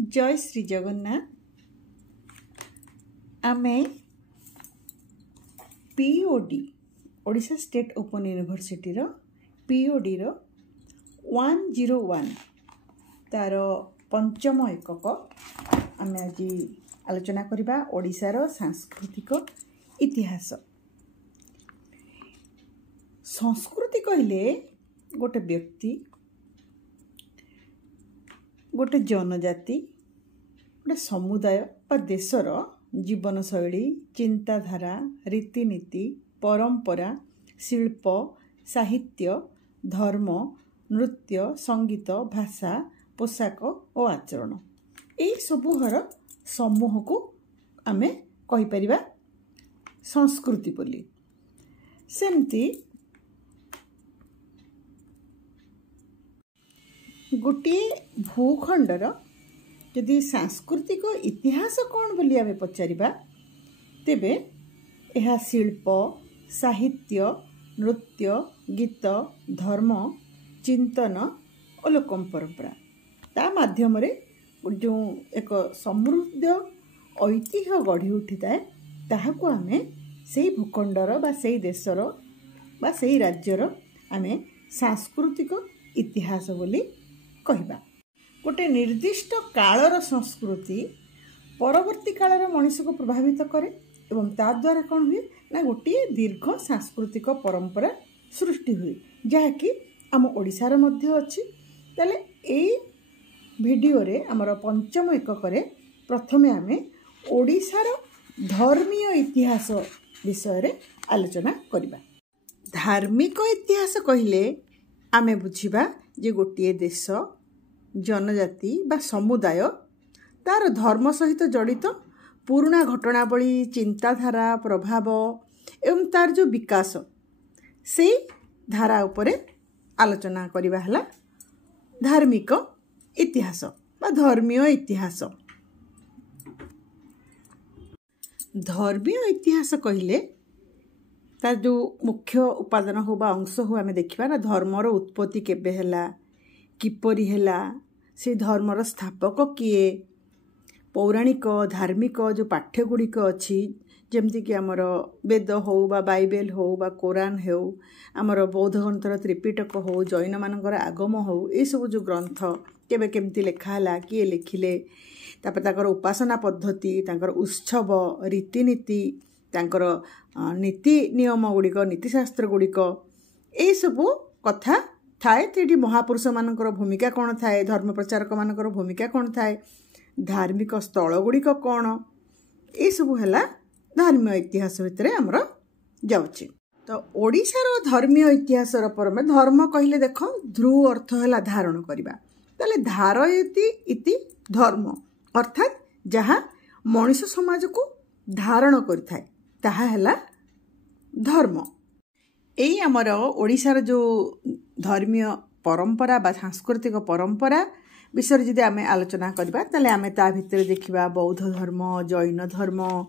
जय श्री जगन्नाथ। आमे POD Odisha state open university POD 101 तार पंचम एकक आम आज आलोचना करबा ओडिशार सांस्कृतिक इतिहास। संस्कृति कहले गोटे व्यक्ति, गोटे जनजाति, गोटे समुदाय बा देशर जीवन शैली, चिंताधारा, रीतिनीति, परंपरा, शिल्प, साहित्य, धर्म, नृत्य, संगीत, भाषा, पोशाक और आचरण यही सबूहर समूह को आमे कहि परिबा संस्कृति बोली। सेमती गोटे भूखंडर यदि सांस्कृतिक इतिहास कौन बोली आमे पचारिबा तेबे यह शिल्प, साहित्य, नृत्य, गीत, धर्म, चिंतन और लोकम परंपरा ता माध्यम रे जो एक समृद्ध ऐतिह्य गढ़ी उठी थाए ताहाको आमे सेही भूखंडर बा सेही देशर बा सेही राज्यर आमे सांस्कृतिक इतिहास बोली कहिबा। गोटे निर्दिष्ट कालर संस्कृति परवर्ती कालर मनुष्य को प्रभावित करे एवं ता द्वारा कौन हुए ना गोटे दीर्घ सांस्कृतिक परंपरा सृष्टि हुए जहाँकि आम ओडिशार मध्य अच्छी। ताले ए भिडियो रे आमर पंचम एकक रे प्रथमे आमे ओडिशार धर्मीय इतिहास विषय रे आलोचना करिबा। धार्मिक इतिहास कहिले आमे बुझिबा जे गोटे देश, जनजाति बा समुदाय तार धर्म सहित जड़ित पुराना घटनावली, चिंताधारा, प्रभाव एवं तार जो विकास से धारा उपरे आलोचना करिबा हला धार्मिक इतिहास बा धर्मीय इतिहास। धर्मीय इतिहास कहिले तार जो मुख्य उपादान हो बा अंश हो आमे देखिबा ना धर्मर उत्पत्ति केबे हैला, किपरि हैला, से धर्मर स्थापक किए, पौराणिक धार्मिक जो पाठ्यगुड़िक अच्छी जमती कि आमर वेद हो बा बाइबेल हो बा कुरान हो, आमर बौद्ध ग्रंथर त्रिपिटक हो, जैन मानकर आगम हो, ये सब जो ग्रंथ केबे केमती लेखा हैला, किए लिखिले, तापर ताकर उपासना पद्धति, ताकर उत्सव, रीतिनीति, ताकर नीति नियम गुड़िक, नीतिशास्त्र गुड़िक ये सब कथा थाए। तो महापुरुष मानकर भूमिका कौन थाए, धर्म प्रचारक मानकर भूमिका कौन थाए, धार्मिक स्थल गुड़िक कौन, ये सब है धर्मीय इतिहास भितर आमर जाउछि। तो ओडिशार धर्मीय इतिहास परमे धर्म कहले देख ध्रुव अर्थ है धारण करबा। ताले धारयति इति धर्म अर्थात जहाँ मनुष्य समाज को धारण करिथाए ताहा हैला धर्म। यही आमर ओडिशार जो धर्मीय परंपरा बा सांस्कृतिक परंपरा विषय जदि आमे आलोचना करबा ताले आमे ता भितर देखिबा बौद्ध धर्म, जैन धर्म,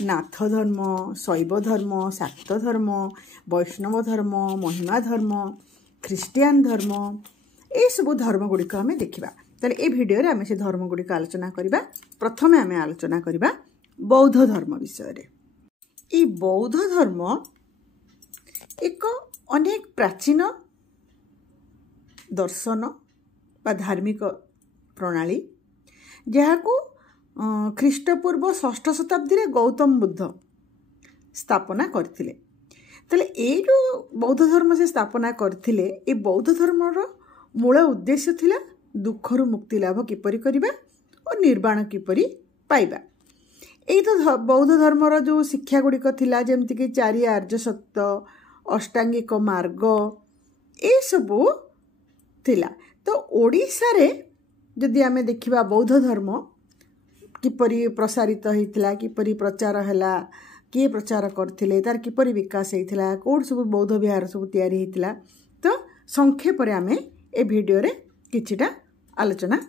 नाथ धर्म, शैव धर्म, शाक्त धर्म, वैष्णव धर्म, महिमा धर्म, ख्रिस्टियान धर्म ये सब धर्म गुड़िक आमे देखिबा। ताले ए भिडियो रे आमे से धर्म गुड़िक आलोचना करबा। प्रथमे आमे आलोचना करबा बौद्ध धर्म विषय रे। ई बौद्ध धर्म एक अनेक प्राचीन दर्शन बा धार्मिक प्रणाली जहाँको ख्रीष्टपूर्व 6ठ शताब्दी रे गौतम बुद्ध स्थापना करथिले। ताले ए जो बौद्ध धर्म से स्थापना करथिले ए बौद्ध धर्मर मूल उद्देश्य थिला दुखरु मुक्ति लाभ किपरि करिबा और निर्वाण किपरि पाइबा। यही तो बौद्ध धर्मर जो शिक्षा गुड़िक थिला जेमती कि 4 आर्य सत्य, अष्टांगिक मार्ग ये सबू थिला। तो ओडिशा रे जदि आमे देखिबा बौद्ध धर्म किपरि प्रसारित होइथिला, किपरि प्रचार हैला, किए प्रचार करथिले, तार किपरि विकास होइथिला, कोड सब बौद्ध विहार सब तयारी होइथिला। तो संक्षेप रे आमे ए भिडियो रे किछिटा आलोचना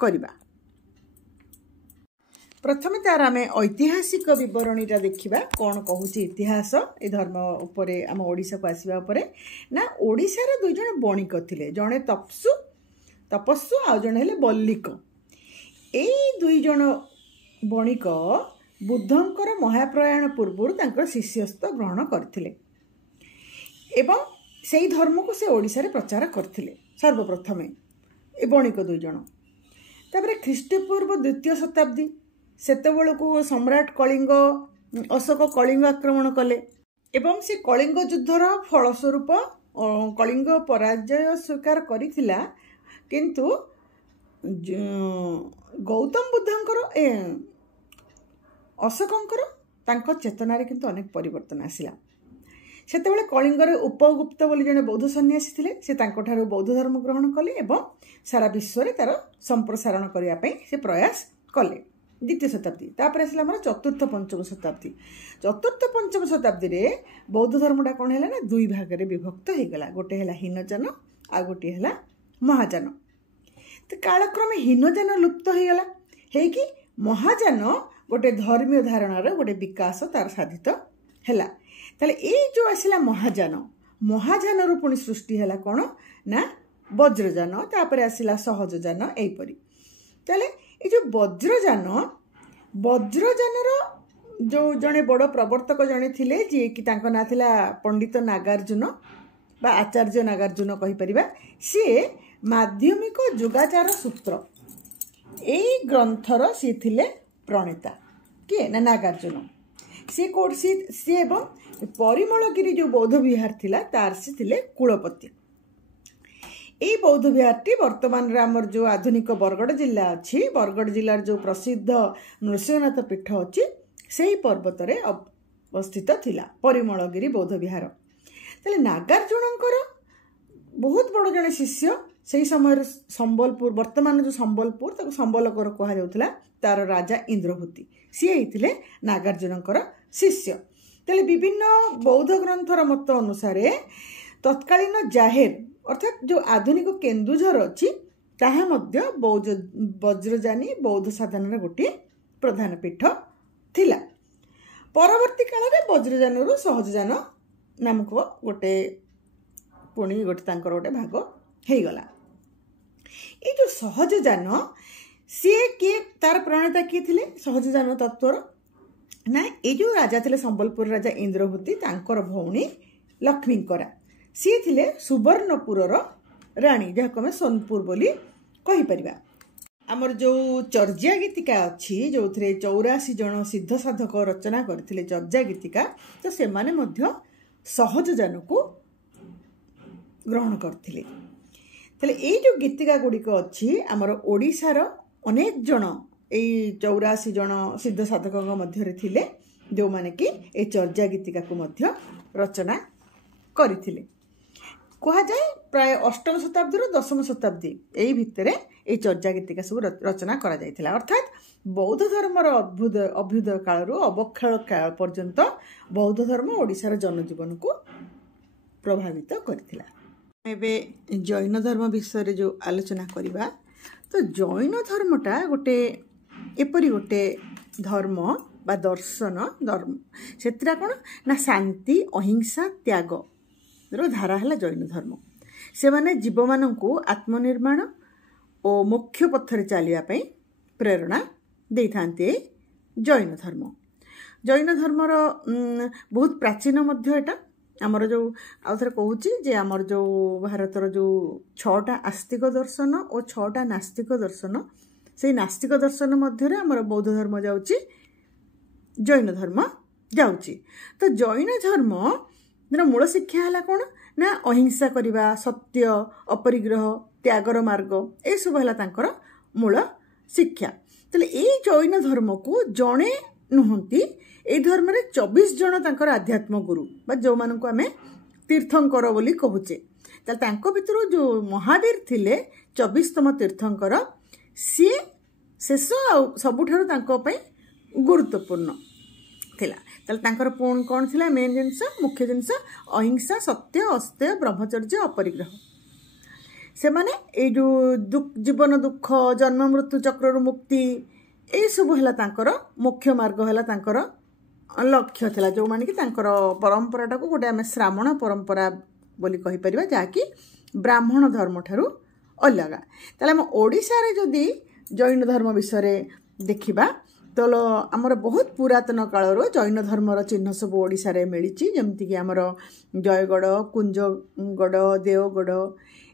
करिबा। प्रथमे तार आमे ऐतिहासिक विवरणीटा देखिबा कौन कहूची इतिहास ए धर्म उपरे आम ओडिशा को आसीबा उपरे ना ओडिशार 2 जण बणिक थिले, जणे तपस्सु आ जणे हेले बल्लिक। ଏଇ ଦୁଇ ଜଣ ବଣିକ ବୁଦ୍ଧଙ୍କର ମହାପ୍ରୟାଣ ପୂର୍ବରୁ ତାଙ୍କର ଶିଷ୍ୟସ୍ତ ଗ୍ରହଣ କରିଥିଲେ ଏବଂ ସେଇ ଧର୍ମକୁ ସେ ଓଡ଼ିଶାରେ ପ୍ରଚାର କରିଥିଲେ ସର୍ବପ୍ରଥମେ ଏ ବଣିକ ଦୁଇ ଜଣ। ତାପରେ ଖ୍ରୀଷ୍ଟପୂର୍ବ 2ୟ ଶତାବ୍ଦୀ, ସେତେବେଳକୁ ସମ୍ରାଟ କଳିଙ୍ଗ ଅଶୋକ କଳିଙ୍ଗ ଆକ୍ରମଣ କଲେ ଏବଂ ସେ କଳିଙ୍ଗ ଯୁଦ୍ଧର ଫଳସ୍ୱରୂପ କଳିଙ୍ଗ ପରାଜୟ ସ୍ୱୀକାର କରିଥିଲା। କିନ୍ତୁ ଗୌତମ ବୁଦ୍ଧଙ୍କର ଅଶୋକଙ୍କର ତାଙ୍କ ଚେତନାରେ କିନ୍ତୁ ଅନେକ ପରିବର୍ତ୍ତନ ଆସିଲା। ସେତେବେଳେ କଳିଙ୍ଗରେ ଉପଗୁପ୍ତ ବୋଲି ଜଣେ ବୌଦ୍ଧ ସନ୍ନ୍ୟାସୀ ଥିଲେ, ସେ ତାଙ୍କଠାରୁ ବୌଦ୍ଧ ଧର୍ମ ଗ୍ରହଣ କଲେ ଏବଂ ସାରା ବିଶ୍ୱରେ ତାର ସମ୍ପ୍ରସାରଣ କରିବା ପାଇଁ ସେ ପ୍ରୟାସ କଲେ। 2ୟ ଶତାବ୍ଦୀ, ତାପରେ ଆସିଲା ଆମର 4ର୍ଥ 5ମ ଶତାବ୍ଦୀ। 4ର୍ଥ 5ମ ଶତାବ୍ଦୀରେ ବୌଦ୍ଧ ଧର୍ମଟା କ'ଣ ହେଲା ନା 2 ଭାଗରେ ବିଭକ୍ତ ହେଇଗଲା। ଗୋଟେ ହେଲା ହୀନଯାନ ଆଉ ଗୋଟିଏ ହେଲା ମହାଯାନ। ତ କାଳକ୍ରମେ ହୀନଯାନ ଲୁପ୍ତ ହେଇଗଲା, ହେଇକି ମହାଯାନ ଗୋଟେ ଧର୍ମୀୟ ଧାରଣାର ଗୋଟେ ବିକାଶ ତାର ସାଧିତ ହେଲା। ତାହେଲେ ଏଇ ଯେଉଁ ଆସିଲା ମହାଯାନରୁ ପୁଣି ସୃଷ୍ଟି ହେଲା କ'ଣ ନା ବଜ୍ରଯାନ, ତାପରେ ଆସିଲା ସହଜଯାନ, ଏଇପରି। ତାହେଲେ ଏ ଯେଉଁ ବଜ୍ରଯାନର ଯେଉଁ ଜଣେ ବଡ଼ ପ୍ରବର୍ତ୍ତକ ଜଣେ ଥିଲେ, ଯିଏକି ତାଙ୍କ ନାଁ ଥିଲା ପଣ୍ଡିତ ନାଗାର୍ଜୁନ ବା ଆଚାର୍ଯ୍ୟ ନାଗାର୍ଜୁନ କହିପାରିବା। ସିଏ ମାଧ୍ୟମିକ ଯୋଗାଚାର ସୂତ୍ର ଏଇ ଗ୍ରନ୍ଥର ସିଏ ଥିଲେ ପ୍ରଣେତା। କିଏ ନା ନାଗାର୍ଜୁନ। ସିଏ ଏବଂ ପରିମଳଗିରି ଯେଉଁ ବୌଦ୍ଧ ବିହାର ଥିଲା ତାର ସେ ଥିଲେ କୁଳପତି। এই বৌদ্ধ বিহারটি বর্তমানের আমার যে আধুনিক বরগড় জেলা ଅଛି, বরগড় জেলার যে প্রসিদ্ধ নৃସିଂହନାଥ পীঠ ଅଛି সেই পর্বতরে অবস্থিত ଥିଲା ପରିମଳଗିରି ବୌଦ୍ଧ ବିହାର। ତାହେଲେ ନାଗାର୍ଜୁନଙ୍କର ବହୁତ ବଡ଼ ଜଣେ ଶିଷ୍ୟ ସେହି ସମୟରେ ସମ୍ବଲପୁର, ବର୍ତ୍ତମାନ ଯେଉଁ ସମ୍ବଲପୁର ତାକୁ ସମ୍ବଲକର କୁହାଯାଉଥିଲା, ତାର ରାଜା ଇନ୍ଦ୍ରଭୂତି, ସିଏ ହେଇଥିଲେ ନାଗାର୍ଜୁନଙ୍କର ଶିଷ୍ୟ। ତାହେଲେ ବିଭିନ୍ନ ବୌଦ୍ଧ ଗ୍ରନ୍ଥର ମତ ଅନୁସାରେ ତତ୍କାଳୀନ ଜାହେର ଅର୍ଥାତ୍ ଯେଉଁ ଆଧୁନିକ କେନ୍ଦୁଝର ଅଛି ତାହା ମଧ୍ୟ ବଜ୍ରଯାନୀ ବୌଦ୍ଧ ସାଧନାର ଗୋଟିଏ ପ୍ରଧାନ ପୀଠ ଥିଲା। ପରବର୍ତ୍ତୀ କାଳରେ ବଜ୍ରଯାନରୁ ସହଜଯାନ ନାମକ ଗୋଟେ ତାଙ୍କର ଗୋଟେ ଭାଗ ହେଇଗଲା। ଏଇ ଯେଉଁ ସହଜଯାନ ସିଏ କିଏ, ତାର ପ୍ରଣେତା କିଏ ଥିଲେ ସହଜଯାନ ତତ୍ତ୍ୱର ନା ଏଇ ଯେଉଁ ରାଜା ଥିଲେ ସମ୍ବଲପୁର ରାଜା ଇନ୍ଦ୍ରଭୂତି, ତାଙ୍କର ଭଉଣୀ ଲକ୍ଷ୍ମୀଙ୍କରା। ସିଏ ଥିଲେ ସୁବର୍ଣ୍ଣପୁରର ରାଣୀ, ଯାହାକୁ ଆମେ ସୋନପୁର ବୋଲି କହିପାରିବା। ଆମର ଯେଉଁ ଚର୍ଯା ଗୀତିକା ଅଛି, ଯେଉଁଥିରେ 84 ଜଣ ସିଦ୍ଧ ସାଧକ ରଚନା କରିଥିଲେ ଚର୍ଯା ଗୀତିକା, ତ ସେମାନେ ମଧ୍ୟ ସହଜଯାନକୁ ଗ୍ରହଣ କରିଥିଲେ। ତାହେଲେ ଏଇ ଯେଉଁ ଗୀତିକା ଗୁଡ଼ିକ ଅଛି ଆମର ଓଡ଼ିଶାର ଅନେକ ଜଣ ଏଇ 84 ଜଣ ସିଦ୍ଧ ସାଧକଙ୍କ ମଧ୍ୟରେ ଥିଲେ, ଯେଉଁମାନେ କି ଏଇ ଚର୍ଯା ଗୀତିକାକୁ ମଧ୍ୟ ରଚନା କରିଥିଲେ। କୁହାଯାଏ ପ୍ରାୟ 8ମ ଶତାବ୍ଦୀରୁ 10ମ ଶତାବ୍ଦୀ ଏଇ ଭିତରେ এই ଚର୍ଯା ଗୀତିକା ସବୁ ରଚନା କରାଯାଇଥିଲା। ଅର୍ଥାତ୍ ବୌଦ୍ଧ ଧର୍ମର ଅଭ୍ୟୁଦୟ କାଳରୁ ଅବକ୍ଷୟ କାଳ ପର୍ଯ୍ୟନ୍ତ ବୌଦ୍ଧ ଧର୍ମ ଓଡ଼ିଶାର ଜନଜୀବନକୁ ପ୍ରଭାବିତ କରିଥିଲା। ଏବେ ଜୈନ ଧର୍ମ ବିଷୟରେ ଯେଉଁ ଆଲୋଚନା କରିବା, ତ ଜୈନ ଧର୍ମଟା ଗୋଟେ ଏପରି ଗୋଟେ ଧର୍ମ ବା ଦର୍ଶନ ଧର୍ମ, ସେଥିରେ କ'ଣ ନା ଶାନ୍ତି, ଅହିଂସା, ତ୍ୟାଗର ଧାରା ହେଲା ଜୈନ ଧର୍ମ। ସେମାନେ ଜୀବମାନଙ୍କୁ ଆତ୍ମନିର୍ମାଣ ଓ ମୋକ୍ଷ ପଥରେ ଚାଲିବା ପାଇଁ ପ୍ରେରଣା ଦେଇଥାନ୍ତି ଜୈନ ଧର୍ମ। ଜୈନ ଧର୍ମର ବହୁତ ପ୍ରାଚୀନ ମଧ୍ୟ ଏଟା। ଆମର ଯେଉଁ ଆଉ ଥରେ କହୁଛି ଯେ ଆମର ଯେଉଁ ଭାରତର ଯେଉଁ 6ଟା ଆସ୍ତିକ ଦର୍ଶନ ଓ 6ଟା ନାସ୍ତିକ ଦର୍ଶନ, ସେଇ ନାସ୍ତିକ ଦର୍ଶନ ମଧ୍ୟରେ ଆମର ବୌଦ୍ଧ ଧର୍ମ ଯାଉଛି, ଜୈନ ଧର୍ମ ଯାଉଛି। ତ ଜୈନ ଧର୍ମର ମୂଳ ଶିକ୍ଷା ହେଲା କ'ଣ ନା ଅହିଂସା କରିବା, ସତ୍ୟ, ଅପରିଗ୍ରହ, ତ୍ୟାଗର ମାର୍ଗ, ଏସବୁ ହେଲା ତାଙ୍କର ମୂଳ ଶିକ୍ଷା। ତାହେଲେ ଏଇ ଜୈନ ଧର୍ମକୁ ଜଣେ ନୁହନ୍ତି, ଏଇ ଧର୍ମରେ 24 ଜଣ ତାଙ୍କର ଆଧ୍ୟାତ୍ମ ଗୁରୁ ବା ଯେଉଁମାନଙ୍କୁ ଆମେ ତୀର୍ଥଙ୍କର ବୋଲି କହୁଛେ। ତାହେଲେ ତାଙ୍କ ଭିତରୁ ଯେଉଁ ମହାବୀର ଥିଲେ 24ତମ ତୀର୍ଥଙ୍କର, ସିଏ ଶେଷ ଆଉ ସବୁଠାରୁ ତାଙ୍କ ପାଇଁ ଗୁରୁତ୍ୱପୂର୍ଣ୍ଣ ଥିଲା। ତାହେଲେ ତାଙ୍କର କ'ଣ ଥିଲା ମେନ୍ ଜିନିଷ, ମୁଖ୍ୟ ଜିନିଷ ଅହିଂସା, ସତ୍ୟ, ଅସ୍ତେୟ, ବ୍ରହ୍ମଚର୍ଯ୍ୟ, ଅପରିଗ୍ରହ। ସେମାନେ ଏଇ ଯେଉଁ ଜୀବନ ଦୁଃଖ, ଜନ୍ମ ମୃତ୍ୟୁ ଚକ୍ରରୁ ମୁକ୍ତି, ଏଇସବୁ ହେଲା ତାଙ୍କର ମୁଖ୍ୟ ମାର୍ଗ, ହେଲା ତାଙ୍କର ଲକ୍ଷ୍ୟ ଥିଲା। ଯେଉଁମାନେ କି ତାଙ୍କର ପରମ୍ପରାଟାକୁ ଗୋଟେ ଆମେ ଶ୍ରାମଣ ପରମ୍ପରା ବୋଲି କହିପାରିବା, ଯାହାକି ବ୍ରାହ୍ମଣ ଧର୍ମଠାରୁ ଅଲଗା। ତାହେଲେ ଆମ ଓଡ଼ିଶାରେ ଯଦି जैन धर्म विषय देखा तो आमर बहुत पुरातन कालर जैन धर्मर चिन्ह सब ओडिशा मिली जमीक आमर जयगढ़ कुंजगढ़ देवगढ़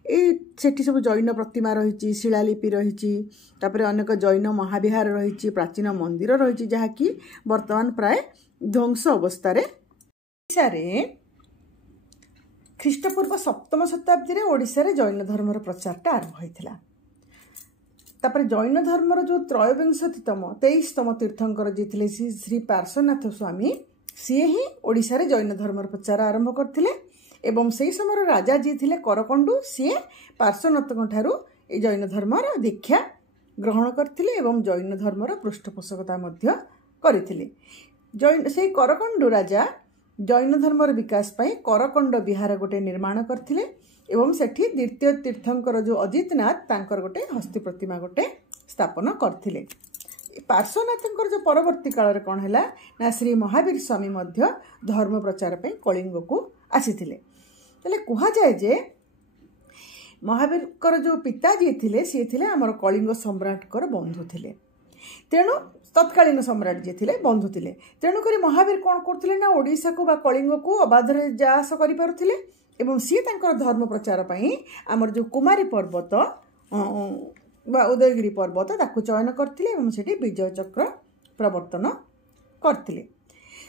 ये सब जैन प्रतिमा रही शिलालिपि रही अनेक जैन महाविहार रही प्राचीन मंदिर रही जहाँकि वर्तमान प्राय ध्वंस अवस्था ख्रीष्टपूर्व 7म शताब्दी ओडिशा रे जैन धर्मर प्रचारटा आरंभ होता। तापर जैन धर्मर जो 23तम तीर्थंकर जी थे श्री पार्श्वनाथ स्वामी सी ही ओडिशा रे जैन धर्मर प्रचार आरंभ करथिले एवं से समय राजा जी थे करकंडू सी पार्श्वनाथ ठारू जैन धर्मर दीक्षा ग्रहण करथिले एवं जैन धर्मर पृष्ठपोषकता मध्य करथिले। जैन से करकंडू राजा जैन धर्मर विकास पाई करकंड विहार गोटे निर्माण करथिले एवं सेठी द्वितीय तीर्थंकर जो अजितनाथ तांकर गोटे हस्ती प्रतिमा गोटे स्थापन करथिले। पार्श्वनाथंकर जो परवर्ती काल रे कोन हैला ना श्री महावीर स्वामी मध्य धर्म प्रचार पे कलिंग को आसीथिले। तले कुहा जाय जे महावीर जो पिताजी थिले सी थिले हमर कलिंग सम्राटकर बंधु थिले तेणु तत्कालीन सम्राट जी थे बंधु थे तेणुक महावीर कौन करते ना ओडिशा को कलिंग को अबाधरे जास करें एवं सी धर्म प्रचार पाई आमर जो कुमारी पर्वत उदयगिरी पर्वत ताकू चयन करते विजय चक्र प्रवर्तन करते।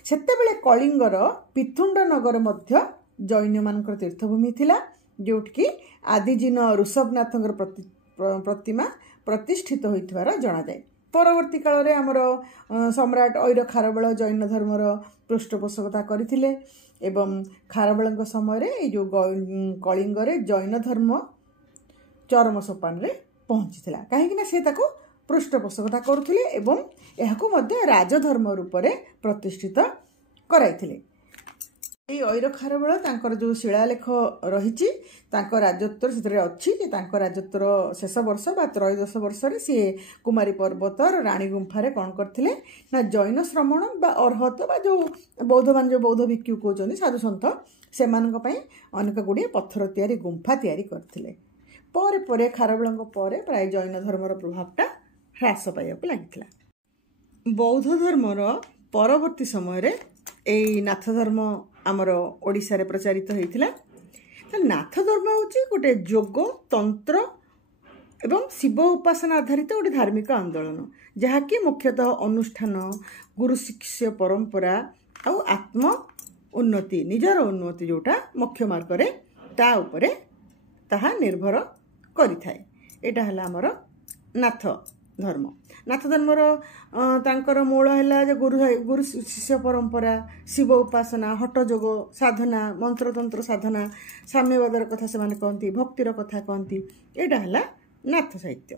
सेतेबेले कलिंगर पिथुंड नगर मध्य जैन मान तीर्थभूमि थिला जोटकी आदिजीन ऋषभनाथ प्रतिमा प्रतिष्ठित होइथिबार जणा जाए। परवर्ती काल रे आमर सम्राट ऐर खारबेल जैन धर्मर पृष्ठपोषकता करथिले एवं खारबेल समय रे जो कलिंग रे जैन धर्म चरम सोपान रे पहुंची कहीं से पृष्ठपोषकता करुथिले एवं यहाकू मध्य राजधर्म रूप में प्रतिष्ठित कराइथिले। ऐर खारबेल तांकर जो शिलालेख रही राजत्व से अच्छी राजत्वर शेष वर्ष बा त्रयोदश वर्ष रे सी कुमारी पर्वत राणी गुंफारे कौन करथिले ना जैन श्रमण बा अर्हत बा जो बौद्ध मान जो बौद्ध भिक्षु कहते साधु सन्थ से अनेक गुड़िए पत्थर तैयारी गुंफा तैयारी करथिले। परे परे खारबेल परे प्राय जैन धर्मर प्रभावटा ह्रास पाइबाकू लागिथिला। बौद्ध धर्मर परवर्ती समय रे एई नाथ धर्म आमर ओडिशा रे प्रचारित होइथिला। नाथ धर्म होची गोटे जोग तंत्र एवं शिव उपासना आधारित गोटे धार्मिक आंदोलन जहाँकि मुख्यतः अनुष्ठान गुरु शिष्य परंपरा आउ आत्म उन्नति निजर उन्नति जोटा मुख्य मार्ग रे ता उपरे ताहा निर्भर करिथाए। एटा हला हमर नाथ धर्म। नाथ धर्मर तांकर मूल है जो गुरु शिष्य परंपरा शिव उपासना हठजोग साधना मंत्रतंत्र साधना साम्यवादर कथा से कहती भक्तिर कथा कहती एटा है नाथ साहित्य।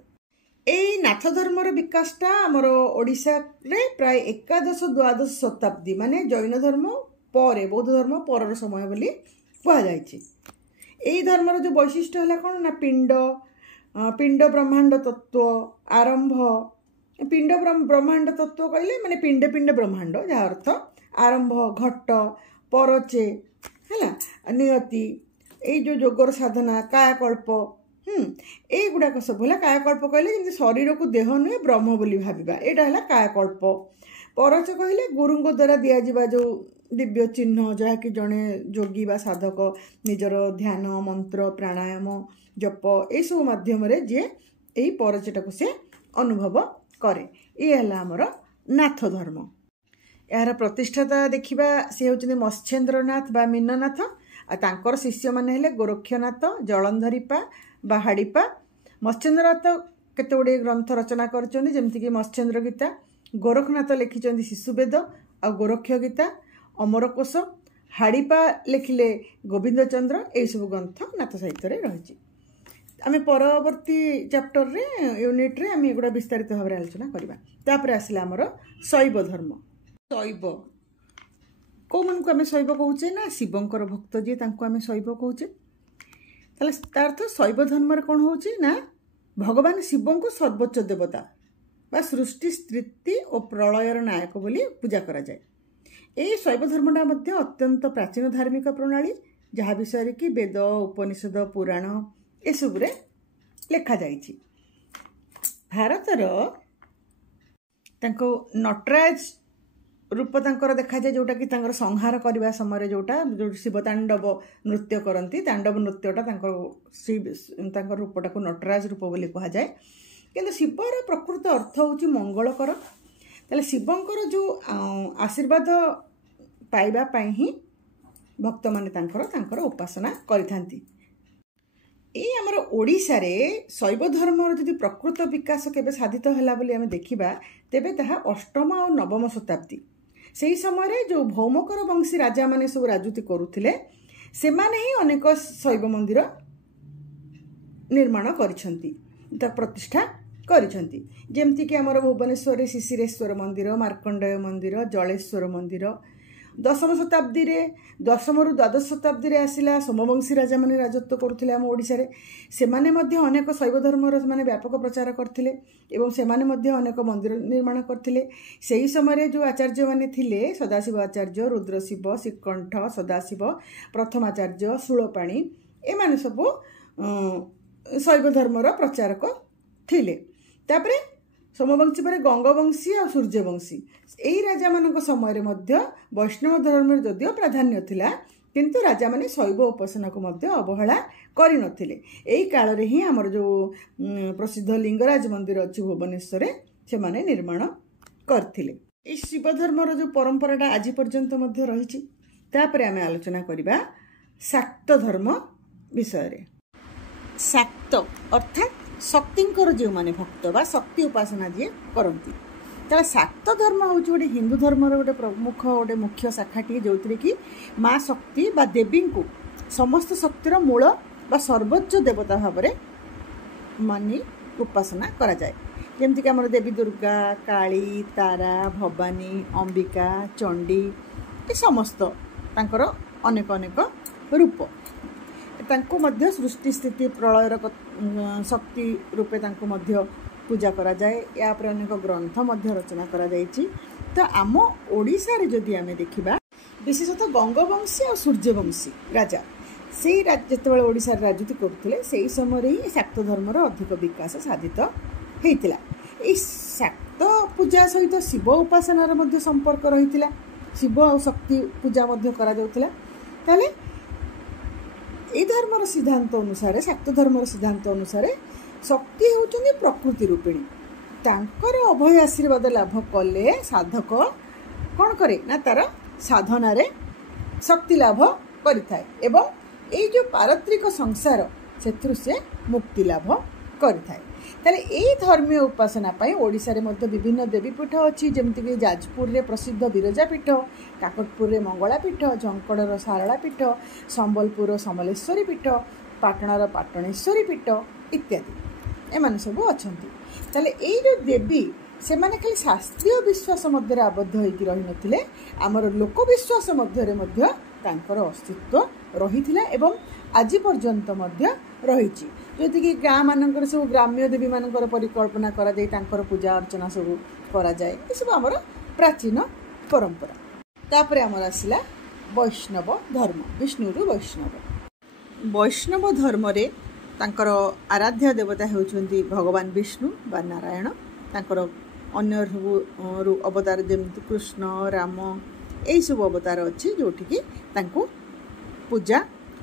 यही नाथ धर्मर विकासटा आमर ओडिशा रे प्राय एकादश द्वादश शताब्दी माने जैन धर्म पर बौद्ध धर्म पर समय बोली कहुई। धर्मर जो वैशिष्ट्य है कौन ना पिंड पिंड ब्रह्मांड तत्व आरंभ पिंड ब्रह्मांड तत्व कहले माने पिंड पिंड ब्रह्मांड जहाँ अर्थ आरंभ घट परचे है नियति ये जो जोगर साधना कायाकल्प ये गुड़ाक सब है कायाकल्प कहले जमी शरीर को देह नुहे ब्रह्म बोली भाविबा एटा है कायाकल्प। परच कहले गुरुंग द्वारा दिया जो दिव्य चिन्ह जहाँकि जड़े जोगी बा साधक निजर ध्यान मंत्र प्राणायाम जप ये सब माध्यम जी यही परचटा को सी अनुभव करे ये है आमर नाथ धर्म। यार प्रतिष्ठाता देखा सी हूँ मत्स्येन्द्रनाथ बा मीननाथ आर शिष्य मैंने हेले गोरक्षनाथ जलंधरीपा बा हाड़ीपा। मत्स्येन्द्रनाथ केते गुड़े ग्रंथ रचना करमतीक मत्स्येन्द्र गीता गोरखनाथ लिखिं शिशुवेद आ गोरक्ष गीता अमरकोश हाड़ीपा लिखिले गोविंद चंद्र यही सब ग्रंथ नाथ साहित्य रही। आम परवर्ती चैप्टर रे यूनिट रे आम एगुड़ा विस्तारित भाव में आलोचना करवा। तापर आसला आमर शैव धर्म। शैव कौ मन को आम शैव कहुचे ना शिवंकर भक्त जी आम शैव कहुचे तार अर्थ शैव धर्म कौन हो ना भगवान शिव को सर्वोच्च देवता बा सृष्टि स्थिति और प्रलयर नायक बोली पूजा करा जाए। यही शैव धर्मटा मध्य अत्यंत प्राचीन धार्मिक प्रणाली जहाँ विषय कि वेद उपनिषद पुराण एसबुरे लेखा जाइछि। ଭାରତର ତାଙ୍କୁ ନଟରାଜ ରୂପ ତାଙ୍କର ଦେଖାଯାଏ, ଯେଉଁଟାକି ତାଙ୍କର ସଂହାର କରିବା ସମୟରେ ଯେଉଁ ଶିବ ତାଣ୍ଡବ ନୃତ୍ୟ କରନ୍ତି, ତାଣ୍ଡବ ନୃତ୍ୟଟା ତାଙ୍କର ରୂପଟାକୁ ନଟରାଜ ରୂପ ବୋଲି କୁହାଯାଏ। କିନ୍ତୁ ଶିବର ପ୍ରକୃତ ଅର୍ଥ ହେଉଛି ମଙ୍ଗଳକର। ତାହେଲେ ଶିବଙ୍କର ଯେଉଁ ଆଶୀର୍ବାଦ ପାଇବା ପାଇଁ ହିଁ ଭକ୍ତମାନେ ତାଙ୍କର ଉପାସନା କରିଥାନ୍ତି। ଏଇ ଆମର ଓଡ଼ିଶାରେ ଶୈବ ଧର୍ମର ଯଦି ପ୍ରକୃତ ବିକାଶ କେବେ ସାଧିତ ହେଲା ବୋଲି ଆମେ ଦେଖିବା, ତେବେ ତାହା ଅଷ୍ଟମ ଆଉ ନବମ ଶତାବ୍ଦୀ। ସେହି ସମୟରେ ଯେଉଁ ଭୌମକର ବଂଶୀ ରାଜାମାନେ ସବୁ ରାଜୁତି କରୁଥିଲେ, ସେମାନେ ହିଁ ଅନେକ ଶୈବ ମନ୍ଦିର ନିର୍ମାଣ କରିଛନ୍ତି, ପ୍ରତିଷ୍ଠା କରିଛନ୍ତି। ଯେମିତିକି ଆମର ଭୁବନେଶ୍ୱରରେ ଶିଶିରେଶ୍ୱର ମନ୍ଦିର, ମାର୍କଣ୍ଡେୟ ମନ୍ଦିର, ଜଳେଶ୍ୱର ମନ୍ଦିର। ଦଶମ ଶତାବ୍ଦୀରେ, ଦଶମରୁ ଦ୍ୱାଦଶ ଶତାବ୍ଦୀରେ ଆସିଲା ସୋମବଂଶୀ ରାଜାମାନେ ରାଜତ୍ୱ କରୁଥିଲେ ଆମ ଓଡ଼ିଶାରେ। ସେମାନେ ମଧ୍ୟ ଅନେକ ଶୈବ ଧର୍ମର ସେମାନେ ବ୍ୟାପକ ପ୍ରଚାର କରିଥିଲେ ଏବଂ ସେମାନେ ମଧ୍ୟ ଅନେକ ମନ୍ଦିର ନିର୍ମାଣ କରିଥିଲେ। ସେହି ସମୟରେ ଯେଉଁ ଆଚାର୍ଯ୍ୟମାନେ ଥିଲେ, ସଦାଶିବ ଆଚାର୍ଯ୍ୟ, ରୁଦ୍ରଶିବ, ଶ୍ରୀକଣ୍ଠ, ସଦାଶିବ, ପ୍ରଥମାଚାର୍ଯ୍ୟ, ଶୂଳପାଣି, ଏମାନେ ସବୁ ଶୈବ ଧର୍ମର ପ୍ରଚାରକ ଥିଲେ। ତାପରେ ସୋମବଂଶୀ ପରେ ଗଙ୍ଗବଂଶୀ ଆଉ ସୂର୍ଯ୍ୟବଂଶୀ, ଏହି ରାଜାମାନଙ୍କ ସମୟରେ ମଧ୍ୟ ବୈଷ୍ଣବ ଧର୍ମର ଯଦିଓ ପ୍ରାଧାନ୍ୟ ଥିଲା, କିନ୍ତୁ ରାଜାମାନେ ଶୈବ ଉପାସନାକୁ ମଧ୍ୟ ଅବହେଳା କରିନଥିଲେ। ଏହି କାଳରେ ହିଁ ଆମର ଯେଉଁ ପ୍ରସିଦ୍ଧ ଲିଙ୍ଗରାଜ ମନ୍ଦିର ଅଛି ଭୁବନେଶ୍ୱରରେ, ସେମାନେ ନିର୍ମାଣ କରିଥିଲେ। ଏହି ଶିବ ଧର୍ମର ଯେଉଁ ପରମ୍ପରାଟା ଆଜି ପର୍ଯ୍ୟନ୍ତ ମଧ୍ୟ ରହିଛି। ତାପରେ ଆମେ ଆଲୋଚନା କରିବା ଶାକ୍ତ ଧର୍ମ ବିଷୟରେ। ଶାକ୍ତ ଅର୍ଥାତ୍ ଶକ୍ତିଙ୍କର ଯେଉଁମାନେ ଭକ୍ତ ବା ଶକ୍ତି ଉପାସନା ଯିଏ କରନ୍ତି, ତାହେଲେ ଶାକ୍ତ ଧର୍ମ ହେଉଛି ଗୋଟେ ହିନ୍ଦୁ ଧର୍ମର ଗୋଟେ ପ୍ରମୁଖ ଗୋଟେ ମୁଖ୍ୟ ଶାଖାଟିଏ, ଯେଉଁଥିରେ କି ମା ଶକ୍ତି ବା ଦେବୀଙ୍କୁ ସମସ୍ତ ଶକ୍ତିର ମୂଳ ବା ସର୍ବୋଚ୍ଚ ଦେବତା ଭାବରେ ମାନି ଉପାସନା କରାଯାଏ। ଯେମିତିକି ଆମର ଦେବୀ ଦୁର୍ଗା, କାଳୀ, ତାରା, ଭବାନୀ, ଅମ୍ବିକା, ଚଣ୍ଡୀ, ଏ ସମସ୍ତ ତାଙ୍କର ଅନେକ ଅନେକ ରୂପ। ତାଙ୍କୁ ମଧ୍ୟ ସୃଷ୍ଟି ସ୍ଥିତି ପ୍ରଳୟର ଶକ୍ତି ରୂପେ ତାଙ୍କୁ ମଧ୍ୟ ପୂଜା କରାଯାଏ। ୟା ଉପରେ ଅନେକ ଗ୍ରନ୍ଥ ମଧ୍ୟ ରଚନା କରାଯାଇଛି। ତ ଆମ ଓଡ଼ିଶାରେ ଯଦି ଆମେ ଦେଖିବା, ବିଶେଷତଃ ଗଙ୍ଗବଂଶୀ ଆଉ ସୂର୍ଯ୍ୟବଂଶୀ ରାଜା ସେଇ ଯେତେବେଳେ ଓଡ଼ିଶାରେ ରାଜୁତି କରୁଥିଲେ, ସେହି ସମୟରେ ହିଁ ଶାକ୍ତ ଧର୍ମର ଅଧିକ ବିକାଶ ସାଧିତ ହୋଇଥିଲା। ଏହି ଶାକ୍ତ ପୂଜା ସହିତ ଶିବ ଉପାସନାର ମଧ୍ୟ ସମ୍ପର୍କ ରହିଥିଲା। ଶିବ ଆଉ ଶକ୍ତି ପୂଜା ମଧ୍ୟ କରାଯାଉଥିଲା। ତାହେଲେ এই ଧର୍ମର ସିଦ୍ଧାନ୍ତ ଅନୁସାରେ, ଶାକ୍ତ ଧର୍ମର ସିଦ୍ଧାନ୍ତ ଅନୁସାରେ ଶକ୍ତି ହେଉଛନ୍ତି ପ୍ରକୃତି ରୂପିଣୀ। ତାଙ୍କର ଅଭୟ ଆଶୀର୍ବାଦ ଲାଭ କଲେ ସାଧକ କ'ଣ କରେ ନା ତାର ସାଧନାରେ ଶକ୍ତି ଲାଭ କରିଥାଏ ଏବଂ ଏଇ ଯେଉଁ ପାରତ୍ରିକ ସଂସାର ସେଥିରୁ ସେ ମୁକ୍ତି ଲାଭ କରିଥାଏ। ତାହେଲେ ଏହି ଧର୍ମୀୟ ଉପାସନା ପାଇଁ ଓଡ଼ିଶାରେ ମଧ୍ୟ ବିଭିନ୍ନ ଦେବୀପୀଠ ଅଛି, ଯେମିତିକି ଯାଜପୁରରେ ପ୍ରସିଦ୍ଧ ବିରଜା ପୀଠ, କାକଟପୁରରେ ମଙ୍ଗଳା ପୀଠ, ଝଙ୍କଡ଼ର ଶାରଳା ପୀଠ, ସମ୍ବଲପୁରର ସମଲେଶ୍ୱରୀ ପୀଠ, ପାଟଣାର ପାଟଣେଶ୍ୱରୀ ପୀଠ ଇତ୍ୟାଦି, ଏମାନେ ସବୁ ଅଛନ୍ତି। ତାହେଲେ ଏଇ ଯେଉଁ ଦେବୀ, ସେମାନେ ଖାଲି ଶାସ୍ତ୍ରୀୟ ବିଶ୍ୱାସ ମଧ୍ୟରେ ଆବଦ୍ଧ ହୋଇକି ରହିନଥିଲେ, ଆମର ଲୋକବିଶ୍ୱାସ ମଧ୍ୟରେ ମଧ୍ୟ ତାଙ୍କର ଅସ୍ତିତ୍ୱ ରହିଥିଲା ଏବଂ ଆଜି ପର୍ଯ୍ୟନ୍ତ ମଧ୍ୟ ରହିଛି। ଯେଉଁଥିକି ଗାଁମାନଙ୍କରେ ସବୁ ଗ୍ରାମ୍ୟ ଦେବୀମାନଙ୍କର ପରିକଳ୍ପନା କରାଯାଇ ତାଙ୍କର ପୂଜା ଅର୍ଚ୍ଚନା ସବୁ କରାଯାଏ। ଏସବୁ ଆମର ପ୍ରାଚୀନ ପରମ୍ପରା। ତାପରେ ଆମର ଆସିଲା ବୈଷ୍ଣବ ଧର୍ମ, ବିଷ୍ଣୁରୁ ବୈଷ୍ଣବ। ବୈଷ୍ଣବ ଧର୍ମରେ ତାଙ୍କର ଆରାଧ୍ୟ ଦେବତା ହେଉଛନ୍ତି ଭଗବାନ ବିଷ୍ଣୁ ବା ନାରାୟଣ। ତାଙ୍କର ଅନ୍ୟ ସବୁ ଅବତାର ଯେମିତି କୃଷ୍ଣ, ରାମ, ଏହିସବୁ ଅବତାର ଅଛି ଯେଉଁଠିକି ତାଙ୍କୁ ପୂଜା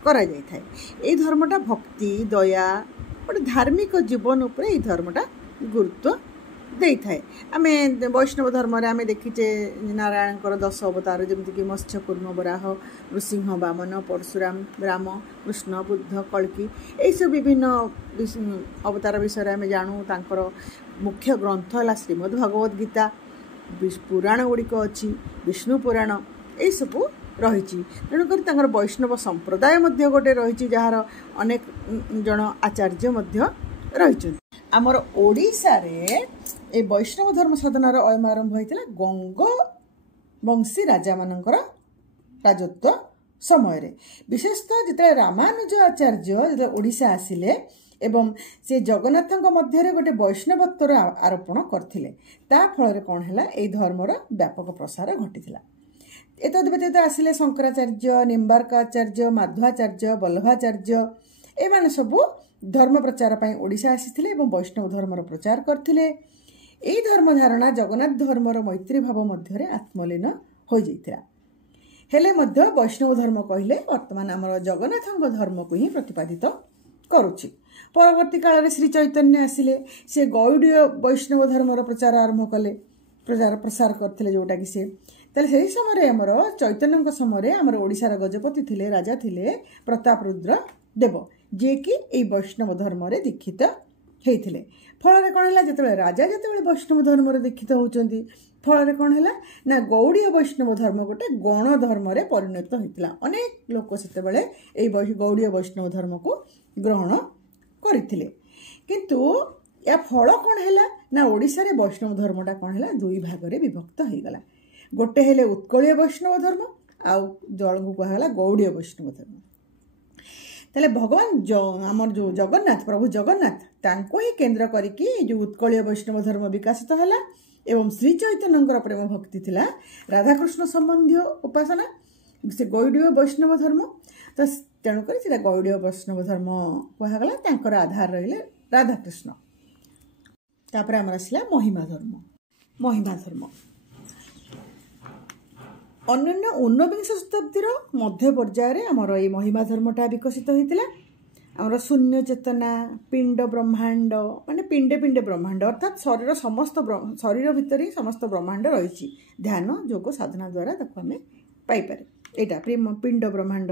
କରାଯାଇଥାଏ। ଏହି ଧର୍ମଟା ଭକ୍ତି, ଦୟା, ଗୋଟେ ଧାର୍ମିକ ଜୀବନ ଉପରେ ଏହି ଧର୍ମଟା ଗୁରୁତ୍ୱ ଦେଇଥାଏ। ଆମେ ବୈଷ୍ଣବ ଧର୍ମରେ ଆମେ ଦେଖିଛେ ନାରାୟଣଙ୍କର 10 ଅବତାର, ଯେମିତିକି ମତ୍ସ୍ୟ, କୁର୍ମ, ବରାହ, ନୃସିଂହ, ବାମନ, ପରଶୁରାମ, ରାମ, କୃଷ୍ଣ, ବୁଦ୍ଧ, କଳ୍କି, ଏହିସବୁ ବିଭିନ୍ନ ଅବତାର ବିଷୟରେ ଆମେ ଜାଣୁ। ତାଙ୍କର ମୁଖ୍ୟ ଗ୍ରନ୍ଥ ହେଲା ଶ୍ରୀମଦ୍ ଭଗବତ ଗୀତା, ପୁରାଣ ଗୁଡ଼ିକ ଅଛି, ବିଷ୍ଣୁ ପୁରାଣ, ଏହିସବୁ ରହିଛି। ତେଣୁକରି ତାଙ୍କର ବୈଷ୍ଣବ ସମ୍ପ୍ରଦାୟ ମଧ୍ୟ ଗୋଟେ ରହିଛି, ଯାହାର ଅନେକ ଜଣ ଆଚାର୍ଯ୍ୟ ମଧ୍ୟ ରହିଛନ୍ତି। ଆମର ଓଡ଼ିଶାରେ এই ବୈଷ୍ଣବ ଧର୍ମ ସାଧନାର ଅୟମ ଆରମ୍ଭ ହୋଇଥିଲା ଗଙ୍ଗ ବଂଶୀ ରାଜାମାନଙ୍କର ରାଜତ୍ୱ ସମୟରେ। ବିଶେଷତଃ ଯେତେବେଳେ ରାମାନୁଜ ଆଚାର୍ଯ୍ୟ ଯେତେବେଳେ ଓଡ଼ିଶା ଆସିଲେ ଏବଂ ସେ ଜଗନ୍ନାଥଙ୍କ ମଧ୍ୟରେ ଗୋଟେ ବୈଷ୍ଣବତ୍ୱର ଆରୋପଣ କରିଥିଲେ, ତା ଫଳରେ କ'ଣ ହେଲା, ଏହି ଧର୍ମର ବ୍ୟାପକ ପ୍ରସାର ଘଟିଥିଲା। ଏତଦ୍ ବ୍ୟତୀତ ଆସିଲେ ଶଙ୍କରାଚାର୍ଯ୍ୟ, ନିମ୍ବାର୍କ ଆଚାର୍ଯ୍ୟ, ମାଧ୍ୱାଚାର୍ଯ୍ୟ, ବଲ୍ଲଭାଚାର୍ଯ୍ୟ, ଏମାନେ ସବୁ धर्म प्रचार पर ओडिशा आसीथिले एवं वैष्णव धर्मर प्रचार करथिले। एई धर्म धारणा जगन्नाथ धर्मर मैत्री भाव मध्य आत्मलीन हो जाइथिला। हेले मध्य वैष्णव धर्म कहले वर्तमान आमर जगन्नाथଙ୍କ धर्म को ही प्रतिपादित करुछि। परवर्ती काल रे श्री चैतन्य आसिले, से गौड़ीय वैष्णव धर्मर प्रचार आरंभ कले, प्रचार प्रसार करथिले जोटा कि से ताले सेही समय आमर चैतन्यଙ୍କ समय आमर ओडिशार गजपति थिले, राजा थिले प्रतापरुद्र देव, जे कि एई वैष्णव धर्म रे दीक्षित हेइथिले। फल कौन है जो राजा जो वैष्णव धर्म दीक्षित होती फल कौन है ना गौड़ीय वैष्णव धर्म गोटे गण धर्म रे परिणत होता। अनेक लोक से गौड़ीय वैष्णव धर्म को ग्रहण करथिले। किंतु या फल कौन है ना ओडिशा रे वैष्णव धर्मटा कौन है दुई भाग रे विभक्त हो गला। गोटे हेले उत्कलीय वैष्णव धर्म आउ जल को कहला गौड़ीय वैष्णव धर्म। तेले भगवान आमर जो जगन्नाथ प्रभु जगन्नाथ तांको ही केंद्र करिकी जो उत्कलीय वैष्णव धर्म विकसित हला एवं श्री चैतन्यଙ୍କର प्रेम भक्ति थिला राधाकृष्ण संबंधी उपासना से गौड़ीय वैष्णव धर्म। तो तेणु करी से गौड़ीय वैष्णव धर्म कहगला तांकर आधार रहिले राधाकृष्ण। तापर आमर आसला महिमा धर्म। महिमा धर्म अन्य ऊनविंश शताब्दीर मध्य पर्यायर आमर ये महिमा धर्मटा विकसित होता। आमर शून्य चेतना पिंड ब्रह्मांड माने पिंडे पिंडे ब्रह्मांड अर्थात शरीर समस्त शरीर भितर ही समस्त ब्रह्मांड रही ध्यान योग साधना द्वारा ताको आमे पाइपर एटा पिंड ब्रह्मांड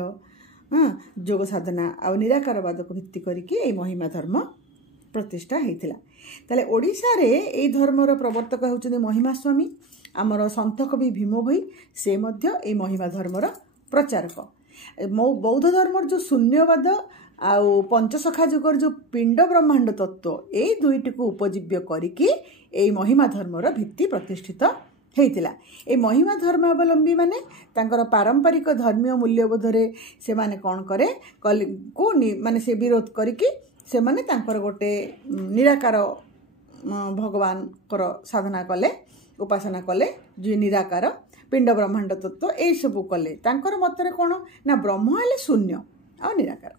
योग साधना आ निराकारवाद को भित्ति करके ये महिमा धर्म प्रतिष्ठा होता। ताले ओडिशा रे ए धर्मर प्रवर्तक होउछन्ति महिमा स्वामी। आमर सन्थ कवि भीम भई से मध्य ए महिमा धर्मर प्रचारक। बौद्ध धर्मर जो शून्यवाद आउ पंचसखा जुगर जो पिंड ब्रह्मांड तत्व ए दुईटी को उपजीव्य करिकी ए महिमा धर्मर भित्ति प्रतिष्ठित होता। ए महिमा धर्मावलंबी माने तांकर पारंपरिक धर्मीय मूल्यबोधरे से माने कौन करे को माने से विरोध करिकी से माने तांकर गोटे निराकार भगवान कर साधना कले उपासना कले जो निराकार पिंड ब्रह्मांड तत्व ए सब कले। तांकर मतरे कौन ना ब्रह्म हेले शून्य आ निराकार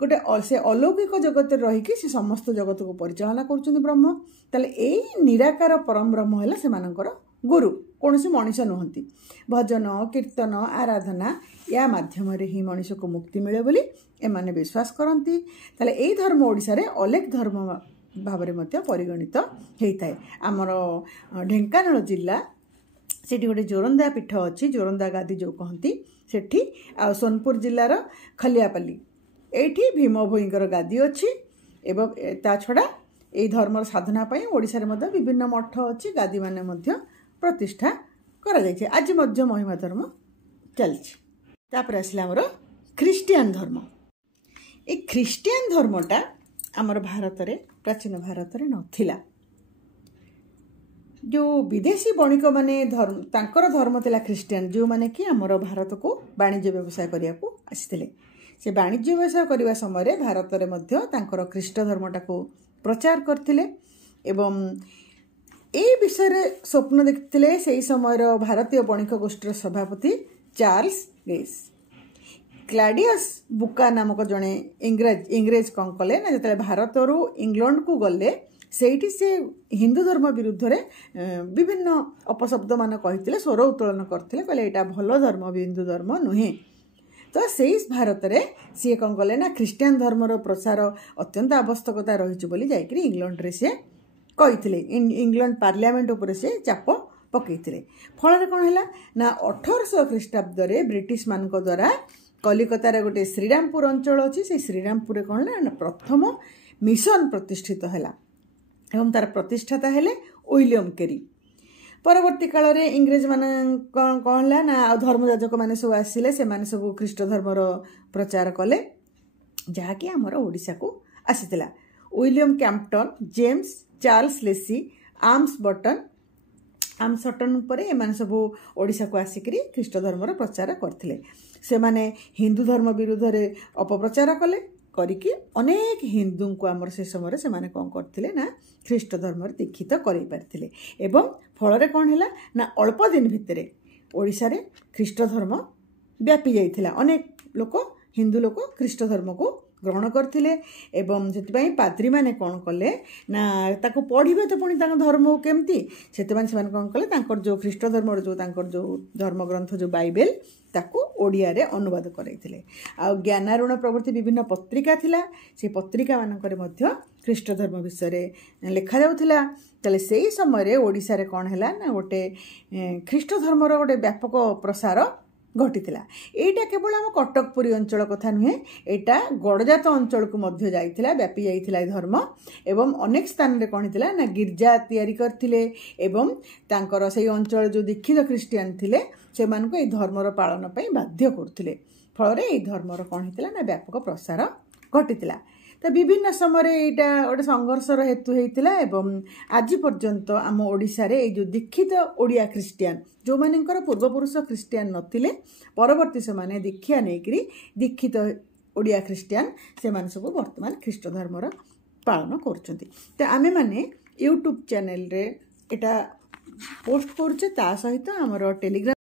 गोटे से अलौकिक जगत रहीकि से समस्त जगत को परिचालना करुछन्ति ब्रह्म। ताले ए निराकार परम ब्रह्म हेला से मानकर गुरु कौन से मनीष नुहंती। भजन कीर्तन आराधना या माध्यम ही मनीष को मुक्ति मिले बोली एमाने विश्वास करती। ताले ए धर्म ओडिशा रे अलेख धर्म भाव में परिगणित होता है। आमर ढेंकानाल जिला से गोटे जोरंदा पीठ अच्छी जोरंदा गादी जो कहती सेठी आ सोनपुर जिलार खलियापल्ली एठी भीम भोईंकर गादी अच्छी एवं ता छड़ा ये धर्म साधना पाई ओडिशा रे मध्य विभिन्न मठ अच्छी गादी माने मध्य प्रतिष्ठा करा जायछि। आज मध्य महिमा धर्म चलछि। तापर आसला हमर ख्रीस्टियान धर्म। ए ख्रीस्टियान धर्मटा आमर भारत रे प्राचीन भारत रे नथिला। जो विदेशी बणिक माने धर्म तांकर धर्म थिला ख्रीस्टियान जो माने कि आमर भारत को वाणिज्य व्यवसाय करिया को आसिथिले। से वाणिज्य व्यवसाय करने समय भारत में मध्य तांकर ख्रीष्ट धर्मटा को प्रचार करथिले एवं ए विषय रे स्वप्न देखते से समय भारतीय बणिक गोष्ठीर सभापति चार्ल्स गेस क्लाडियस बुका नामक जड़े इंग्रेज कौन कले ना जो भारत रू इंग्लैंड को गले सेठी से हिंदू धर्म विरुद्ध रे विभिन्न अपशब्द मान कही स्वर उत्तोलन करते कहले एटा भल धर्म हिंदू धर्म नुहे। तो से भारत में सी कौन कले ना ख्रीस्टियान धर्मर प्रसार अत्यंत आवश्यकता रही बोली जाकि इंग्लैंड रे से कही इंग्लैंड पार्लियामेंट उपर से चाप पकई फल कौन है ना 1800 ख्रीष्टाब्द ब्रिटिश मान द्वारा कलिकतार गोटे श्रीरामपुर अंचल अच्छी से श्रीरामपुर कौन है ना प्रथम मिशन प्रतिष्ठित है एवं तार प्रतिष्ठाता हेले विलियम केरी। परवर्ती काल रे इंग्रेज मान कौन है ना धर्मयाजक मैंने सब आसिले से माने सब ख्रीष्ट धर्मर प्रचार कले जहाँकि आमर ओडिशा को आसीतिला। William Campton James Charles Lacey Armstrong पर एमाने सब ओडिशा को आसिकरी ख्रीष्ट धर्मर प्रचार करथिले। से माने हिंदू धर्म विरुद्ध रे अपप्रचार कले करिकी अनेक हिंदू को आमर से समय से माने कौन करथिले ना ख्रीष्ट धर्म दीक्षित करेई पारथिले एवं फल कौन है ना अल्प दिन भितर ओडिशा रे ख्रीष्ट धर्म व्यापी जाइथिला। अनेक लोक हिंदू लोक ख्रीष्ट धर्म को ଗ୍ରହଣ କରିଥିଲେ ଏବଂ ସେଥିପାଇଁ ପାଦ୍ରୀ ମାନେ କ'ଣ କଲେ ନା ତାକୁ ପଢ଼ିବେ ତ ପୁଣି ତାଙ୍କ ଧର୍ମ କେମିତି, ସେଥିପାଇଁ ସେମାନେ କ'ଣ କଲେ ତାଙ୍କର ଯେଉଁ ଖ୍ରୀଷ୍ଟ ଧର୍ମର ଯେଉଁ ତାଙ୍କର ଯେଉଁ ଧର୍ମଗ୍ରନ୍ଥ ଯେଉଁ ବାଇବେଲ ତାକୁ ଓଡ଼ିଆରେ ଅନୁବାଦ କରାଇଥିଲେ। ଆଉ ଜ୍ଞାନାରୁଣ ପ୍ରଭୃତି ବିଭିନ୍ନ ପତ୍ରିକା ଥିଲା, ସେ ପତ୍ରିକାମାନଙ୍କରେ ମଧ୍ୟ ଖ୍ରୀଷ୍ଟ ଧର୍ମ ବିଷୟରେ ଲେଖାଯାଉଥିଲା। ତାହେଲେ ସେହି ସମୟରେ ଓଡ଼ିଶାରେ କ'ଣ ହେଲା ନା ଗୋଟେ ଖ୍ରୀଷ୍ଟ ଧର୍ମର ଗୋଟେ ବ୍ୟାପକ ପ୍ରସାର ଘଟିଥିଲା। ଏଇଟା କେବଳ ଆମ କଟକ ପୁରୀ ଅଞ୍ଚଳ କଥା ନୁହେଁ, ଏଇଟା ଗଡ଼ଜାତ ଅଞ୍ଚଳକୁ ମଧ୍ୟ ଯାଇଥିଲା, ବ୍ୟାପି ଯାଇଥିଲା ଏ ଧର୍ମ। ଏବଂ ଅନେକ ସ୍ଥାନରେ କ'ଣ ହେଇଥିଲା ନା ଗିର୍ଜା ତିଆରି କରିଥିଲେ ଏବଂ ତାଙ୍କର ସେଇ ଅଞ୍ଚଳ ଯେଉଁ ଦୀକ୍ଷିତ ଖ୍ରୀଷ୍ଟିଆନ ଥିଲେ ସେମାନଙ୍କୁ ଏଇ ଧର୍ମର ପାଳନ ପାଇଁ ବାଧ୍ୟ କରୁଥିଲେ। ଫଳରେ ଏଇ ଧର୍ମର କ'ଣ ହେଇଥିଲା ନା ବ୍ୟାପକ ପ୍ରସାର ଘଟିଥିଲା। ତ ବିଭିନ୍ନ ସମୟରେ ଏଇଟା ଗୋଟେ ସଂଘର୍ଷର ହେତୁ ହେଇଥିଲା ଏବଂ ଆଜି ପର୍ଯ୍ୟନ୍ତ ଆମ ଓଡ଼ିଶାରେ ଏଇ ଯେଉଁ ଦୀକ୍ଷିତ ଓଡ଼ିଆ ଖ୍ରୀଷ୍ଟିଆନ ଯେଉଁମାନଙ୍କର ପୂର୍ବପୁରୁଷ ଖ୍ରୀଷ୍ଟିଆନ ନଥିଲେ, ପରବର୍ତ୍ତୀ ସେମାନେ ଦୀକ୍ଷା ନେଇକରି ଦୀକ୍ଷିତ ଓଡ଼ିଆ ଖ୍ରୀଷ୍ଟିଆନ ସେମାନେ ସବୁ ବର୍ତ୍ତମାନ ଖ୍ରୀଷ୍ଟ ଧର୍ମର ପାଳନ କରୁଛନ୍ତି। ତ ଆମେମାନେ ୟୁଟ୍ୟୁବ୍ ଚ୍ୟାନେଲରେ ଏଇଟା ପୋଷ୍ଟ କରୁଛେ, ତା ସହିତ ଆମର ଟେଲିଗ୍ରାମ